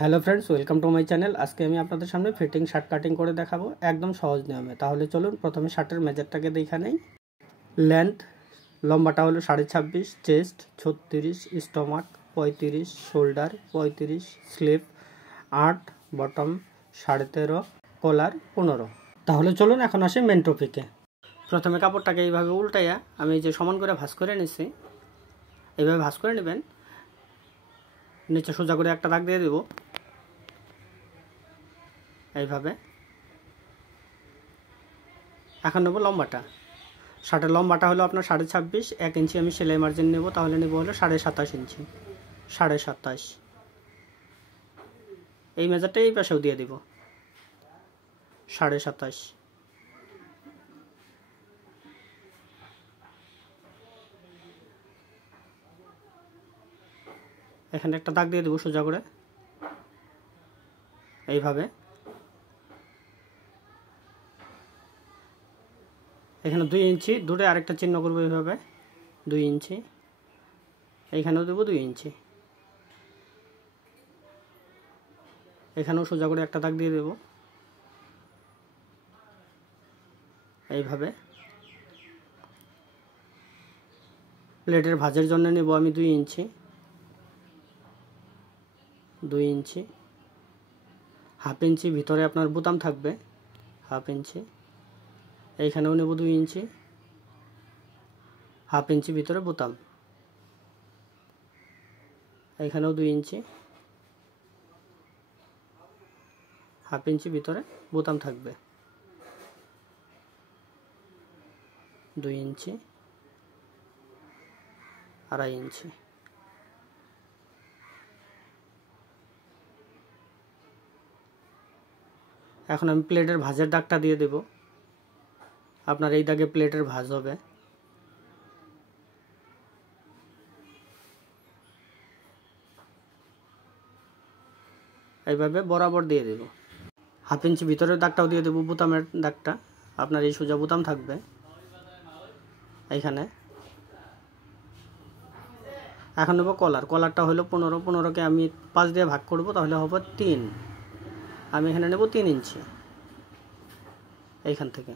Hello friends, welcome to my channel. আজকে আমি আপনাদের সামনে ফিটিং শার্ট কাটিং করে দেখাবো একদম সহজ নিয়মে। তাহলে চলুন প্রথমে শার্টের মেজারটাকে দেখে নেই। লেন্থ লম্বাটা হলো 26.5, chest 36, stomach 35, shoulder 35, sleeve 8, bottom 13.5, collar 15। তাহলে চলুন এখন আসি মেন টপিকে। প্রথমে কাপড়টাকে এইভাবে উল্টাইয়া আমি যে সমান করে ভাঁজ করে নিছি, এইভাবে ভাঁজ করে নেবেন। নিচে সোজা করে একটা দাগ দিয়ে দেব এইভাবে। এখন নেব লম্বাটা। শার্টের লম্বাটা হলো আপনার 26.5, 1 ইঞ্চি আমি সেলাই মার্জিন নেব, তাহলে নেব হলো 27.5 ইঞ্চি। 27.5 এই মেজারটা এই পাশেও দিয়ে দিব 27.5। এখানে একটা দাগ দিয়ে দেবো সোজা করে এইভাবে। এখানে 2 ইঞ্চি দূরে আরেকটা চিহ্ন করবো এইভাবে 2 ইঞ্চি। এইখানেও দেবো 2 ইঞ্চি। এখানেও সোজা করে একটা দাগ দিয়ে দেব এইভাবে। প্লেটের ভাঁজের জন্য নেব আমি 2 ইঞ্চি, 2 ইঞ্চি। হাফ ইঞ্চি ভিতরে আপনার বোতাম থাকবে, হাফ ইঞ্চি। এইখানেও নেব 2 ইঞ্চি, হাফ ইঞ্চি ভিতরে বোতাম। এইখানেও 2 ইঞ্চি, হাফ ইঞ্চি ভিতরে বোতাম থাকবে, 2 ইঞ্চি, 2.5 ইঞ্চি। এখন আমি প্লেটের ভাঁজের দাগটা দিয়ে দেব। আপনার এই দাগে প্লেটের ভাঁজ হবে। এইভাবে বরাবর দিয়ে দেব। হাফ ইঞ্চি ভিতরের দাগটাও দিয়ে দেব, বোতামের দাগটা। আপনার এই সোজা বোতাম থাকবে এইখানে। এখন নেব কলার। কলারটা হলো 15। 15কে আমি 5 দিয়ে ভাগ করব, তাহলে হবে 3। আমি এখানে নেব 3 ইঞ্চি এইখান থেকে,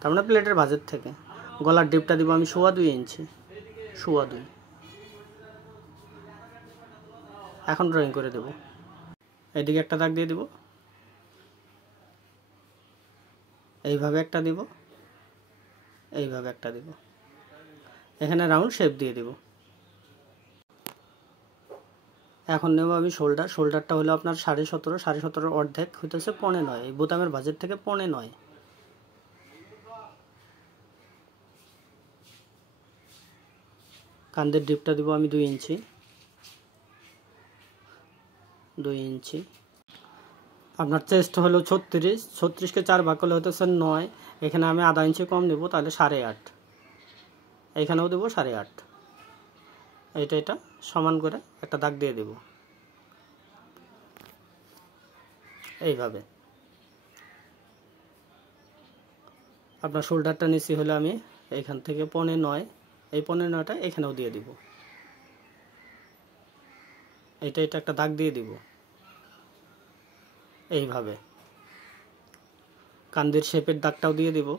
তার মানে প্লেটের ভাঁজের থেকে। গলার ডিপটা দিব আমি 2.25 ইঞ্চি, 2.25। এখন ড্রয়িং করে দেব। এইদিকে একটা দাগ দিয়ে দেব, এইভাবে একটা দিব, এইভাবে একটা দিব। এখানে রাউন্ড শেপ দিয়ে দেব। এখন নেব আমি শোল্ডার। শোল্ডারটা হলো আপনার 17.5। 17.5 অর্ধেক হইতেছে 15.9। এই বোতামের ভাঁজের থেকে 15.9। কাঁধের ডিপটা দিব আমি 2 ইঞ্চি, 2 ইঞ্চি। আপনার চেস্ট হলো 36। 36কে 4 ভাগ করলে হতেছে 9। এখানে আমি আধা ইঞ্চি কম নেব, তাহলে 8.5। এইখানেও দেবো 8.5। এটা সমান করে একটা দাগ দিয়ে দেব এইভাবে। আপনার শোল্ডারটা নিচে হলে আমি এইখান থেকে 15.9, এই 15.9টা এখানেও দিয়ে দিব। এটা একটা দাগ দিয়ে দিব এইভাবে। কাঁধের শেপের দাগটাও দিয়ে দিব।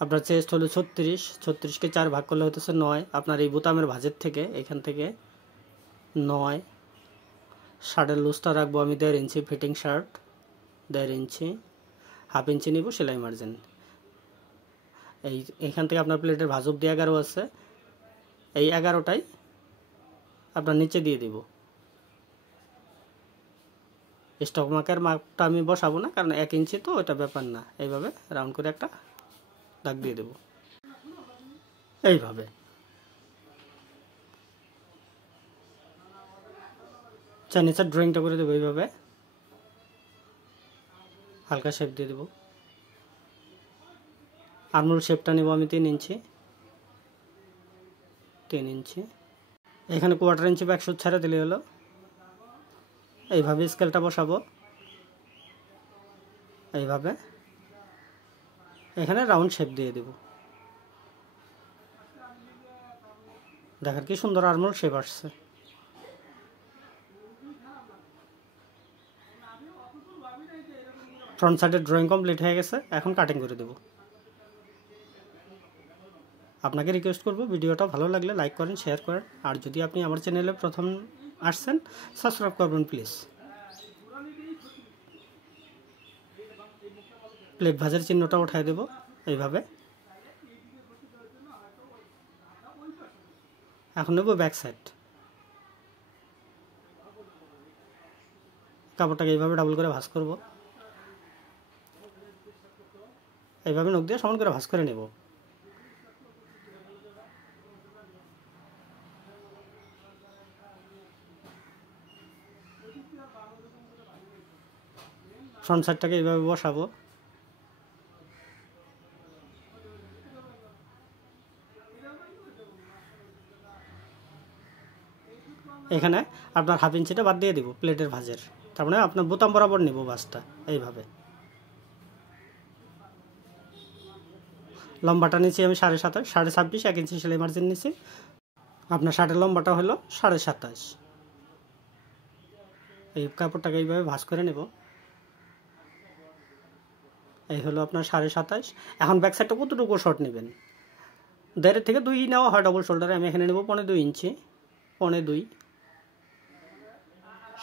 আপনার চেস্ট হলো 36। 36কে 4 ভাগ করলে হতেছে 9। আপনার এই বোতামের ভাঁজের থেকে এখান থেকে 9। শার্টের লুজটা রাখবো আমি 1.5 ইঞ্চি। ফিটিং শার্ট 1.5 ইঞ্চি। হাফ ইঞ্চি নিব সেলাই মার্জিন। এইখান থেকে আপনার প্লেটের ভাঁজ অবধি 11 আছে। এই 11টাই আপনার নিচে দিয়ে দিব। স্টক মার্কের মাপটা আমি বসাবো না, কারণ 1 ইঞ্চি তো ওটা ব্যাপার না। এইভাবে রাউন্ড করে একটা দাগ দিয়ে দেব এইভাবে। নিচের ড্রয়িংটা করে দেবো এইভাবে, হালকা শেপ দিয়ে দেবো। আর্মহোল শেপটা নেব আমি 3 ইঞ্চি, 3 ইঞ্চি। এখানে 1/4 ইঞ্চি ব্যাক সুত ছেড়ে দিলে হলো। এইভাবে স্কেলটা বসাবো এইভাবে। এখানে রাউন্ড শেপ দিয়ে দেব। দেখেন কি সুন্দর আর্মহোল শেপ আসছে। ফ্রন্ট সাইডের ড্রয়িং কমপ্লিট হয়ে গেছে, এখন কাটিং করে দেব। আপনাকে রিকোয়েস্ট করব ভিডিওটা ভালো লাগলে লাইক করেন, শেয়ার করেন, আর যদি আপনি আমার চ্যানেলে প্রথম আসছেন সাবস্ক্রাইব করবেন প্লিজ। প্লেট ভাঁজের চিহ্নটা উঠাই দেব এইভাবে। এখন নেব ব্যাক সাইড। কাপড়টাকে এইভাবে ডাবল করে ভাঁজ করব, এইভাবে নখ দিয়ে সমান করে ভাঁজ করে নেব। ফ্রন্ট সাইডটাকে এইভাবে বসাবো। এখানে আপনার হাফ ইঞ্চিটা বাদ দিয়ে দিব প্লেটের ভাঁজের, তার মানে আপনার বোতাম বরাবর নেব ভাঁজটা এইভাবে। লম্বাটা নিচ্ছি আমি 27.5, 26.5, 1 ইঞ্চি সেলাই মার্জিন নিচ্ছি। আপনার শার্টের লম্বাটা হলো 27.5। এই কাপড়টাকে এইভাবে ভাঁজ করে নেব। এই হলো আপনার 27.5। এখন ব্যাক সাইডটা কতটুকু শর্ট নেবেন? 1.5 থেকে 2 নেওয়া হয় ডবল শোল্ডারে, আমি এখানে নেব 2.5 ইঞ্চি। 2.5,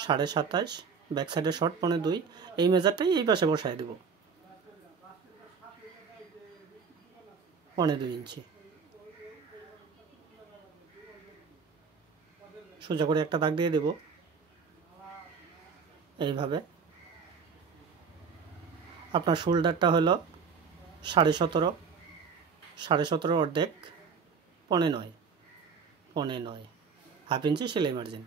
27.5, ব্যাক সাইডের শর্ট 2.5। এই মেজারটাই এই পাশে বসায় দেব 2.5 ইঞ্চি। সোজা করে একটা দাগ দিয়ে দেব এইভাবে। আপনার শোল্ডারটা হলো 17.5, 17.5 অর্ধেক 9.5, 9.5, হাফ ইঞ্চি সেলাই মার্জিন।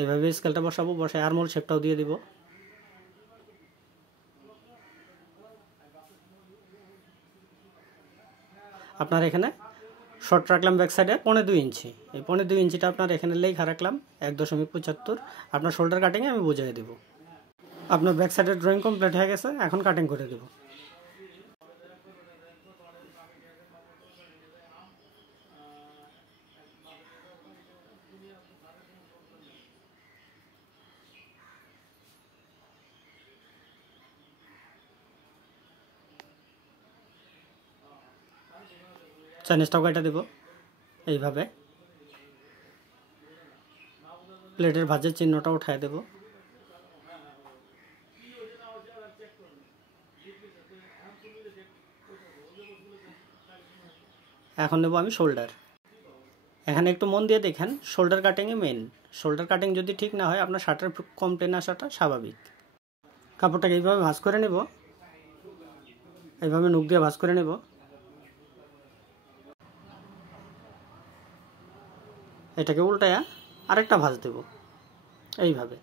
এইভাবে স্কেলটা বসাবো, বসায় আর্মহোল শেপটাও দিয়ে দিব। আপনার এখানে শর্ট রাখলাম ব্যাক সাইডে 2.5 ইঞ্চি। এই 2.5 ইঞ্চিটা আপনার এখানে লেখা রাখলাম 1.75। আপনার শোল্ডার কাটিংয়ে আমি বুঝিয়ে দেব। আপনার ব্যাক সাইডের ড্রয়িং কমপ্লিট হয়ে গেছে, এখন কাটিং করে দেব। চাইনিজটাও কাটা দেব এইভাবে। প্লেটের ভাঁজের চিহ্নটা উঠায় দেব। এখন নেব আমি শোল্ডার। এখানে একটু মন দিয়ে দেখেন, শোল্ডার কাটিংয়ে মেন। শোল্ডার কাটিং যদি ঠিক না হয় আপনার শার্টের কমপ্লেন আসাটা স্বাভাবিক। কাপড়টাকে এইভাবে ভাঁজ করে নেব, এইভাবে নখ দিয়ে ভাঁজ করে নেব। এটাকে উল্টায়া আরেকটা ভাঁজ দেব এইভাবে।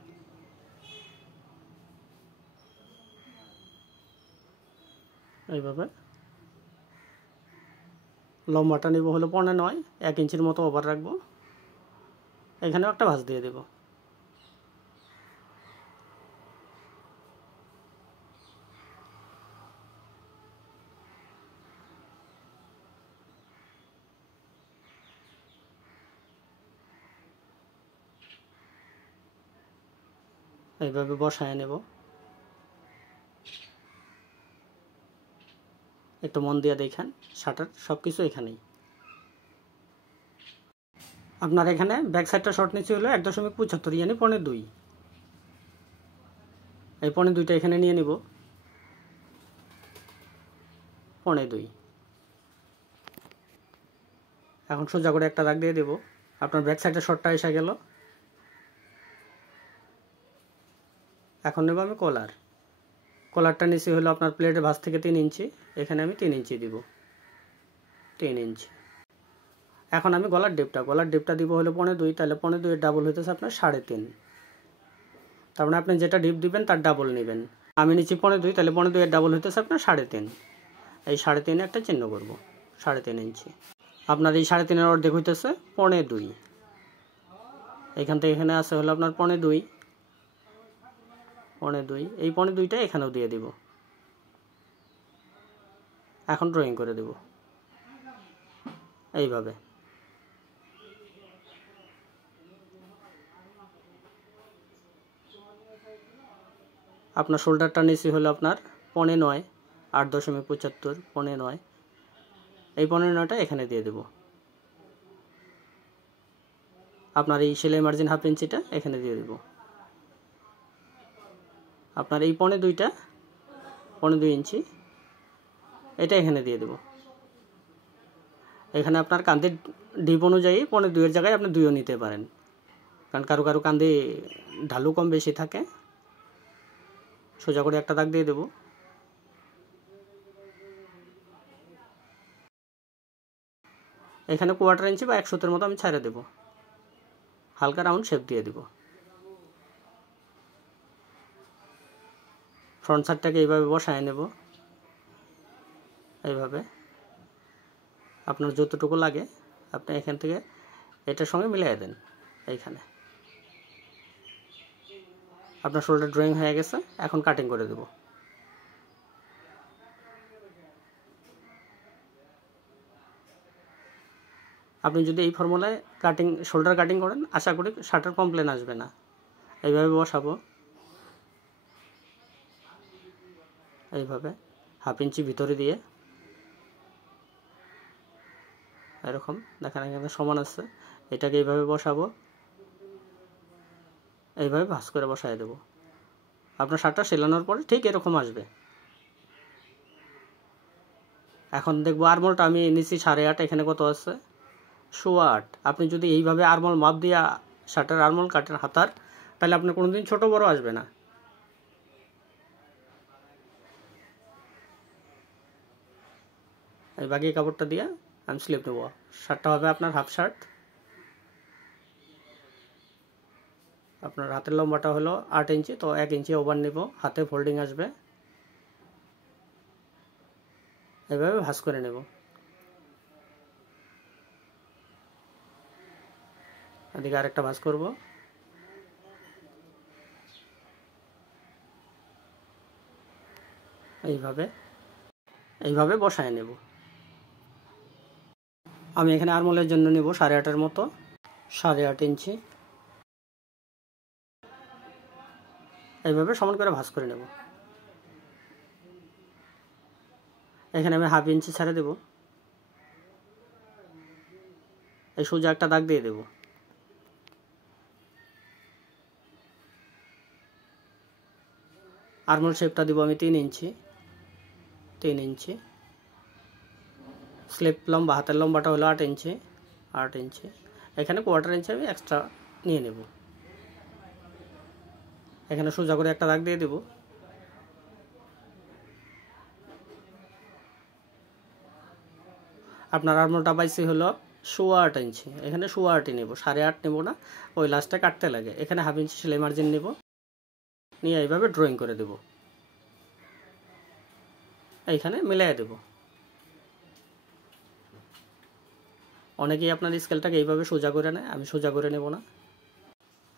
এইভাবে লম্বাটা নেব হলো 9.5, 1 ইঞ্চির মতো ওভার রাখবো। এখানেও একটা ভাঁজ দিয়ে দেব। এইভাবে বসায় নেব। একটু মন দিয়ে দেখেন, শার্টের সব কিছু এখানেই। আপনার এখানে ব্যাক সাইডটা শর্ট নিচে হলো 1.75, ইয়ানি 2.5। এই 2.5টা এখানে নিয়ে নিব 2.5। এখন সোজা করে একটা দাগ দিয়ে দেব। আপনার ব্যাক সাইডের শর্টটা এসে গেল। এখন নেব আমি কলার। কলারটা নিচে হলো আপনার প্লেটের ভাঁজ থেকে 3 ইঞ্চি, এখানে আমি 3 ইঞ্চি দিব, 3 ইঞ্চি। এখন আমি গলার ডিপটা দিব হলো 2.5, তাহলে 2.5 এর ডাবল হইতেছে আপনার 3.5। তার মানে আপনি যেটা ডিপ দিবেন তার ডাবল নেবেন। আমি নিচ্ছি 2.5, তাহলে 2.5 এর ডাবল হইতেছে আপনার 3.5। এই 3.5 একটা চিহ্ন করব, 3.5 ইঞ্চি। আপনার এই 3.5 এর অর্ধেক হইতেছে 2.5। এখান থেকে এখানে আছে হলো আপনার 2.5। 2.5 এই 2.5টা এখানেও দিয়ে দিব। এখন ড্রয়িং করে দেব এইভাবে। আপনার শোল্ডারটা নিচে হলো আপনার 9.5 8.75 9.5 এই 9.5টা এখানে দিয়ে দেব। আপনার এই সেলাই মার্জিন হাফ ইঞ্চিটা এখানে দিয়ে দেব। আপনার এই 2.5টা 2.5 ইঞ্চি এটা এখানে দিয়ে দেব। এখানে আপনার কাঁধের ডিপ অনুযায়ী 2.5 এর জায়গায় আপনি 2ও নিতে পারেন, কারণ কারো কারো কাঁধে ঢালু কম বেশি থাকে। সোজা করে একটা দাগ দিয়ে দেব। এখানে 1/4 ইঞ্চি বা 1/100 মতো আমি ছাড়ে দেব। হালকা রাউন্ড শেপ দিয়ে দেব। ফ্রন্ট সাইডটাকে এইভাবে বসায় নেব। এইভাবে আপনার যতটুকু লাগে আপনি এখান থেকে এটার সঙ্গে মিলিয়ে দেন। এইখানে আপনার শোল্ডার ড্রয়িং হয়ে গেছে। এখন কাটিং করে দেব। আপনি যদি এই ফর্মুলায় শোল্ডার কাটিং করেন আশা করি শার্টের কমপ্লেন আসবে না। এইভাবে বসাবো। এইভাবে হাফ ইঞ্চি ভিতরে দিয়ে এরকম দেখেন এখানে সমান আছে। এটাকে এইভাবে বসাবো। এইভাবে ভাঁজ করে বসায় দেব। আপনার শার্টটা সেলানোর পরে ঠিক এরকম আসবে। এখন দেখবো আরমোলটা আমি নিচে 8.5, এখানে কত আছে 8.25। আপনি যদি এইভাবে আরমোল মাপ দিয়ে শার্টের আরমোল কাটেন হাতার, তাহলে আপনার কোনোদিন ছোট বড় আসবে না। এই বাকি কাপড়টা দিয়ে আমি স্লিপ নেব। শার্টটা হবে আপনার হাফ শার্ট। আপনার হাতের লম্বাটা হলো 8 ইঞ্চি, তো 1 ইঞ্চি ওভার নেব। হাতে ফোল্ডিং আসবে। এভাবে ভাঁজ করে নেব। এদিকে আরেকটা ভাঁজ করব। এইভাবে বসায় নেব। আমি এখানে আরমোলের জন্য নেব 8.5 মতো, 8.5 ইঞ্চি। এইভাবে সমান করে ভাঁজ করে নেব। এখানে আমি হাফ ইঞ্চি ছেড়ে দেব। এই সোজা একটা দাগ দিয়ে দেব। আরমোল শেপটা দিব আমি 3 ইঞ্চি। 3 ইঞ্চি স্লিপ লম্বা, হাতের লম্বাটা হলো 8 ইঞ্চি। 8 ইঞ্চি এখানে 1/4 ইঞ্চি আমি এক্সট্রা নিয়ে নেব। এখানে সোজা করে একটা দাগ দিয়ে দেব। আপনার আরমোলটা পাইছি হলো 8.25 ইঞ্চি। এখানে 8.25 নেব, 8.5 নেব না, ওই লাস্টে কাটতে লাগে। এখানে হাফ ইঞ্চি সেলাই মার্জিন নেব, নিয়ে এইভাবে ড্রয়িং করে দেব। এইখানে মিলিয়ে দেব। অনেকেই আপনার স্কেলটাকে এইভাবে সোজা করে নেয়, আমি সোজা করে নেব না।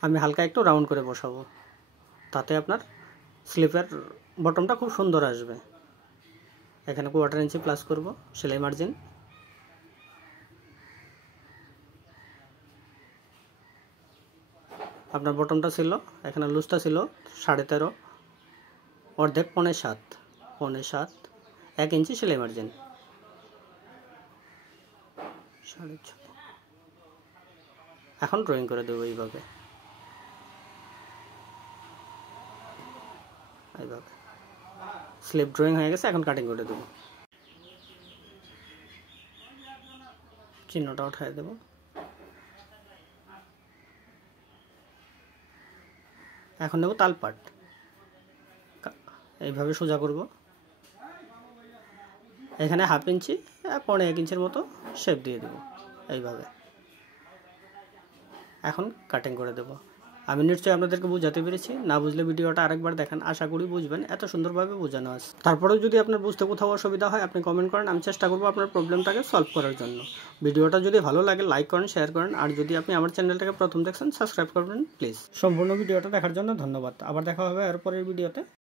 আমি হালকা একটু রাউন্ড করে বসাবো, তাতে আপনার স্লিপের বটমটা খুব সুন্দর আসবে। এখানে 1/4 ইঞ্চি প্লাস করব সেলাই মার্জিন। আপনার বটমটা ছিল, এখানে লুজটা ছিল 13.5, অর্ধেক 7.5, 7.5 1 ইঞ্চি সেলাই মার্জিন 6.5। এখন ড্রয়িং করে দেবো এইভাবে। স্লিপ ড্রয়িং হয়ে গেছে। এখন কাটিং করে দেবো। চিহ্নটা উঠায় দেব। এখন নেব তালপাট। এইভাবে সোজা করব। এখানে হাফ ইঞ্চি 1.25 ইঞ্চির মতো শেপ দিয়ে দেব এইভাবে। এখন কাটিং করে দেব। আমি নিশ্চয়ই আপনাদেরকে বোঝাতে পেরেছি। না বুঝলে ভিডিওটা আরেকবার দেখেন, আশা করি বুঝবেন। এত সুন্দরভাবে বোঝানো আছে। তারপরেও যদি আপনার বুঝতে কোথাও অসুবিধা হয় আপনি কমেন্ট করেন, আমি চেষ্টা করবো আপনার প্রবলেমটাকে সলভ করার জন্য। ভিডিওটা যদি ভালো লাগে লাইক করেন, শেয়ার করেন, আর যদি আপনি আমার চ্যানেলটাকে প্রথম দেখছেন সাবস্ক্রাইব করবেন প্লিজ। সম্পূর্ণ ভিডিওটা দেখার জন্য ধন্যবাদ। আবার দেখা হবে এর পরের ভিডিওতে।